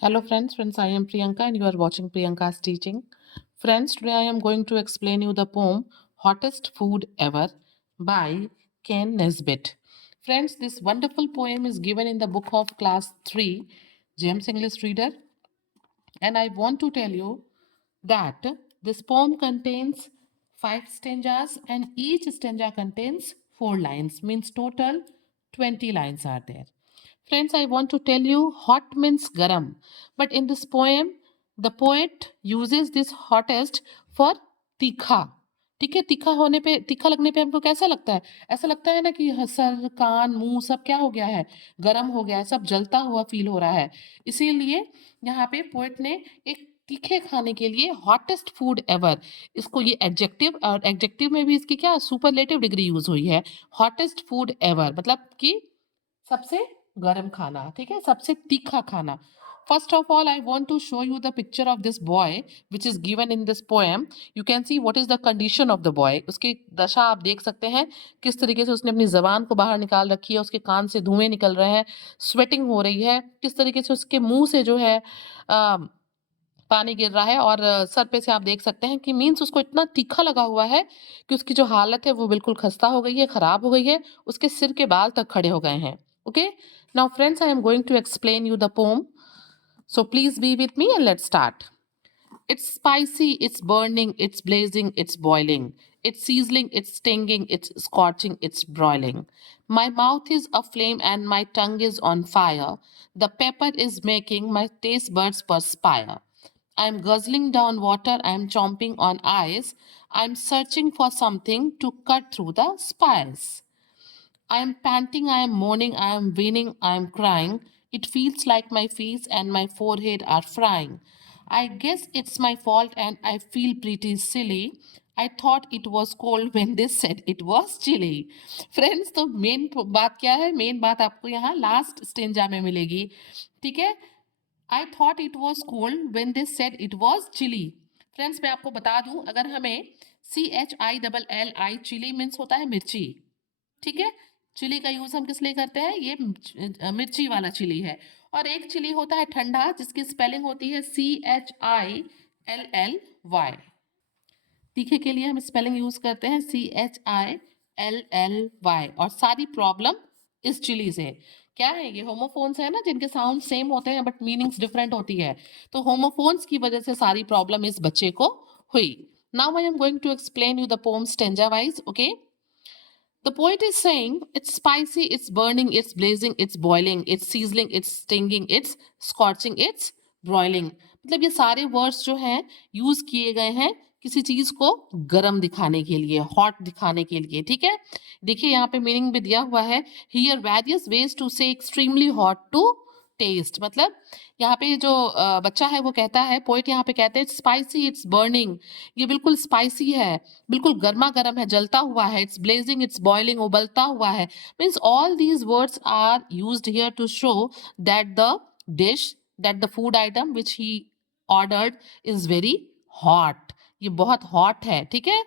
Hello friends, I am Priyanka and you are watching Priyanka's teaching. Friends, today I am going to explain you the poem Hottest Food Ever by Ken Nesbitt. Friends, this wonderful poem is given in the book of class 3, James English Reader, and I want to tell you that this poem contains 5 stanzas and each stanza contains 4 lines, means total 20 lines are there. Friends, I want to tell you hot means garam. But in this poem, the poet uses this hottest for तीखा. ठीक है, तीखा होने पे, तीखा लगने पे हमको कैसा लगता है? ऐसा लगता है ना कि सर, कान, मुंह सब क्या हो गया है? गरम हो गया है, सब जलता हुआ फील हो रहा है. इसीलिए यहाँ पे पोएट ने एक तीखे खाने के लिए हॉटेस्ट फूड एवर, इसको ये एडजेक्टिव, और एडजेक्टिव में भी इसकी क्या सुपरलेटिव डिग्री यूज हुई है. हॉटेस्ट फूड एवर मतलब कि सबसे गर्म खाना, ठीक है, सबसे तीखा खाना. First of all, I want to show you the picture of this boy, which is given in this poem. You can see what is the condition of the boy. उसकी दशा आप देख सकते हैं, किस तरीके से उसने अपनी जबान को बाहर निकाल रखी है, उसके कान से धुएं निकल रहे हैं, स्वेटिंग हो रही है, किस तरीके से उसके मुंह से जो है पानी गिर रहा है, और सर पे से आप देख सकते हैं कि मीन्स उसको इतना तीखा लगा हुआ है कि उसकी जो हालत है वो बिल्कुल खस्ता हो गई है, खराब हो गई है, उसके सिर के बाल तक खड़े हो गए हैं. Okay, now friends, I am going to explain you the poem, so please be with me and let's start. It's spicy, it's burning, it's blazing, it's boiling. It's sizzling, it's stinging, it's scorching, it's broiling. My mouth is aflame and my tongue is on fire. The pepper is making my taste buds perspire. I'm guzzling down water, I'm chomping on ice. I'm searching for something to cut through the spice. I am panting, I am moaning, I am whining, I am crying. It feels like my face and my forehead are frying. I guess it's my fault and I feel pretty silly. I thought it was cold when they said it was chilly. Friends, तो main बात क्या है? Main बात आपको यहाँ last stanza में मिलेगी. ठीक है, I thought it was cold when they said it was chilly. Friends, मैं आपको बता दूं, अगर हमें CHILLI चिली मीन्स होता है मिर्ची. ठीक है, चिली का यूज हम किस लिए करते हैं? ये मिर्ची वाला चिली है. और एक चिली होता है ठंडा, जिसकी स्पेलिंग होती है CHILLLY. तीखे के लिए हम स्पेलिंग यूज करते हैं CHILLLY. और सारी प्रॉब्लम इस चिली से क्या है? ये होमोफोन्स है ना, जिनके साउंड सेम होते हैं बट मीनिंग्स डिफरेंट होती है. तो होमोफोन्स की वजह से सारी प्रॉब्लम इस बच्चे को हुई. Now I am going to explain you the poem stanza wise. Okay, the poet is saying it's spicy, it's burning, it's blazing, it's boiling, it's sizzling, it's stinging, it's scorching, it's broiling. मतलब ये सारे words जो हैं use किए गए हैं किसी चीज को गर्म दिखाने के लिए, हॉट दिखाने के लिए. ठीक है, देखिए यहाँ पे मीनिंग भी दिया हुआ है. हियर वेरियस वेज टू से एक्सट्रीमली हॉट टू टेस्ट. मतलब यहाँ पे जो बच्चा है वो कहता है, पोइट यहाँ पे कहते हैं स्पाइसी, इट्स बर्निंग, ये बिल्कुल स्पाइसी है, बिल्कुल गर्मा गर्म है, जलता हुआ है. इट्स ब्लेजिंग, इट्स बॉइलिंग, उबलता हुआ है. Means all these words are used here to show that the dish, that the food item which he ordered is very hot. ये बहुत हॉट है. ठीक है,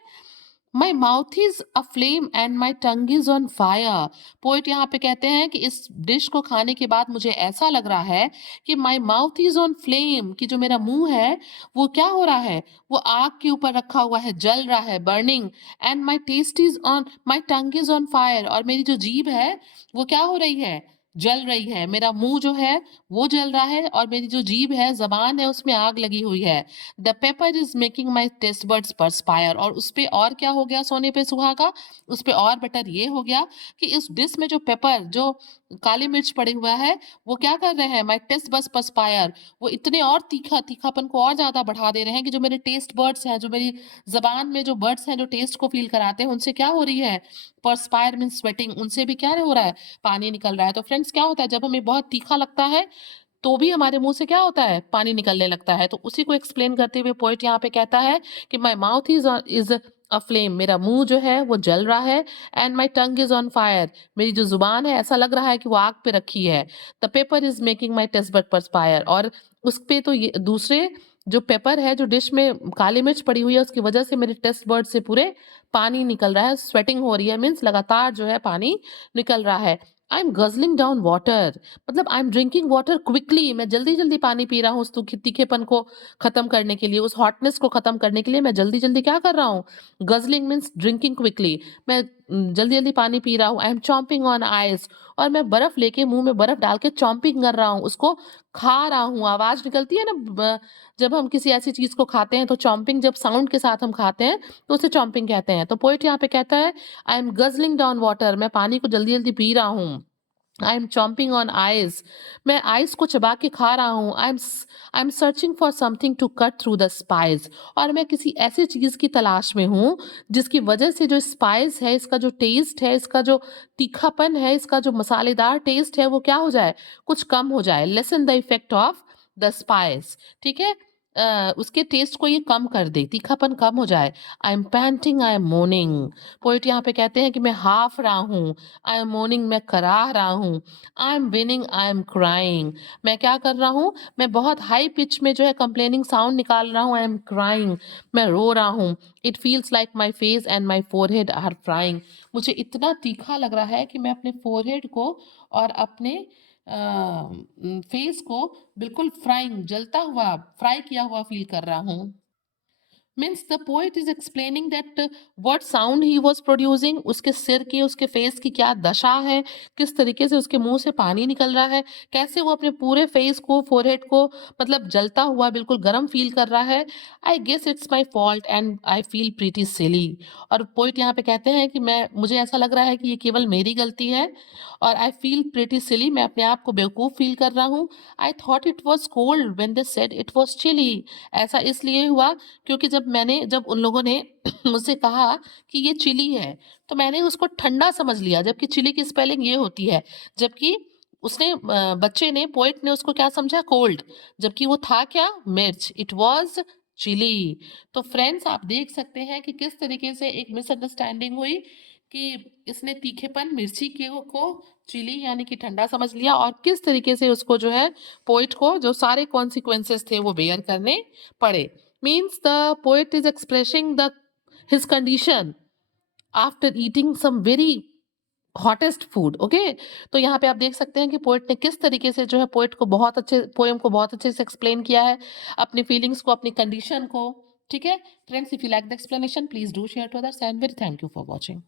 my mouth is aflame and my tongue is on fire. Poet यहाँ पे कहते हैं कि इस डिश को खाने के बाद मुझे ऐसा लग रहा है कि माई माउथ इज ऑन फ्लेम, कि जो मेरा मुंह है वो क्या हो रहा है? वो आग के ऊपर रखा हुआ है, जल रहा है, burning. And my taste is on, my tongue is on fire, और मेरी जो जीभ है वो क्या हो रही है? जल रही है. मेरा मुंह जो है वो जल रहा है, और मेरी जो जीभ है, जबान है, उसमें आग लगी हुई है. The pepper is making my taste buds perspire. और उस पे और क्या हो गया सोने पे सुहागा? उस पे और बेटर ये हो गया कि इस डिश में जो पेपर, जो काली मिर्च पड़ी हुआ है, वो क्या कर रहे हैं? माई टेस्ट बर्ड्स परस्पायर, वो इतने और तीखापन को और ज्यादा बढ़ा दे रहे हैं कि जो मेरे टेस्ट बर्ड्स हैं, जो मेरी जबान में जो बर्ड्स हैं जो टेस्ट को फील कराते हैं, उनसे क्या हो रही है? परस्पायर मीन स्वेटिंग, उनसे भी क्या हो रहा है? पानी निकल रहा है. तो फ्रेंड्स, क्या होता है जब हमें बहुत तीखा लगता है तो भी हमारे मुंह से क्या होता है? पानी निकलने लगता है. तो उसी को एक्सप्लेन करते हुए पोइट यहाँ पे कहता है कि माई माउथ इज अ फ्लेम, मेरा मुंह जो है वो जल रहा है. And my tongue is on fire, मेरी जो जुबान है ऐसा लग रहा है कि वो आग पे रखी है. The pepper is making my taste bud perspire, और उस पे तो ये दूसरे जो पेपर है, जो डिश में काली मिर्च पड़ी हुई है, उसकी वजह से मेरे टेस्ट बर्ड से पूरे पानी निकल रहा है, स्वेटिंग हो रही है, मीन्स लगातार जो है पानी निकल रहा है. I am guzzling down water, मतलब I am drinking water quickly, मैं जल्दी-जल्दी पानी पी रहा हूँ उस तीखेपन को ख़त्म करने के लिए, उस हॉटनेस को ख़त्म करने के लिए मैं जल्दी-जल्दी क्या कर रहा हूँ? गज़लिंग मीन्स ड्रिंकिंग क्विकली, मैं जल्दी-जल्दी पानी पी रहा हूँ। I am chomping on ice, और मैं बर्फ़ लेके मुँह में बर्फ़ डाल के चॉम्पिंग कर रहा हूँ, उसको खा रहा हूँ। आवाज़ निकलती है ना जब हम किसी ऐसी चीज़ को खाते हैं तो चॉम्पिंग, जब साउंड के साथ हम खाते हैं तो उसे चॉम्पिंग कहते हैं। तो पोएट यहाँ पे कहता है I am guzzling down water, मैं पानी को जल्दी-जल्दी पी रहा हूँ। I am chomping on ice, मैं आइस को चबा के खा रहा हूँ। I am searching for something to cut through the spice, और मैं किसी ऐसी चीज़ की तलाश में हूँ जिसकी वजह से जो स्पाइस है, इसका जो टेस्ट है, इसका जो तीखापन है, इसका जो मसालेदार टेस्ट है, वो क्या हो जाए, कुछ कम हो जाए। Lesson the effect of the spice, ठीक है, उसके टेस्ट को ये कम कर दे, तीखापन कम हो जाए। I am painting, I am morning, poet यहाँ पे कहते हैं कि मैं हाफ रहा हूँ। आई एम मोर्निंग, मैं कराह रहा हूँ। I am winning, I am crying, मैं क्या कर रहा हूँ, मैं बहुत हाई पिच में जो है कंप्लेनिंग साउंड निकाल रहा हूँ। आई एम क्राइंग, मैं रो रहा हूँ। It feels like my face and my forehead are frying, मुझे इतना तीखा लग रहा है कि मैं अपने फोरहेड को और अपने फेस को बिल्कुल फ्राइंग, जलता हुआ, फ्राई किया हुआ फील कर रहा हूँ। Means the poet is explaining that what sound he was producing, उसके सिर की, उसके फेस की क्या दशा है, किस तरीके से उसके मुंह से पानी निकल रहा है, कैसे वो अपने पूरे फेस को, फोरहेड को, मतलब जलता हुआ बिल्कुल गर्म फील कर रहा है। I guess it's my fault and I feel pretty silly, और पोइट यहाँ पे कहते हैं कि मुझे ऐसा लग रहा है कि ये केवल मेरी गलती है, और आई फील प्रीटी सिली, मैं अपने आप को बेवकूफ़ फील कर रहा हूँ। I thought it was cold when they said it was chilli, ऐसा इसलिए हुआ क्योंकि जब उन लोगों ने मुझसे कहा कि ये चिली है, तो मैंने उसको ठंडा समझ लिया, जबकि चिली की स्पेलिंग ये होती है। जबकि बच्चे ने, पोएट ने उसको क्या समझा, कोल्ड, जबकि वो था क्या, मिर्च, इट वाज़ चिली। तो फ्रेंड्स, आप देख सकते हैं कि किस तरीके से एक मिसअंडरस्टैंडिंग हुई कि इसने तीखेपन मिर्ची के को चिली यानी कि ठंडा समझ लिया, और किस तरीके से उसको जो है, पोएट को जो सारे कॉन्सिक्वेंसेस थे वो बेयर करने पड़े। Means the poet is expressing his condition after eating some very hottest food. Okay, तो यहाँ पे आप देख सकते हैं कि पोएट ने किस तरीके से जो है, पोएम को बहुत अच्छे से एक्सप्लेन किया है, अपनी फीलिंग्स को, अपनी कंडीशन को। ठीक है friends, if you like the explanation, please do share to others, and very thank you for watching.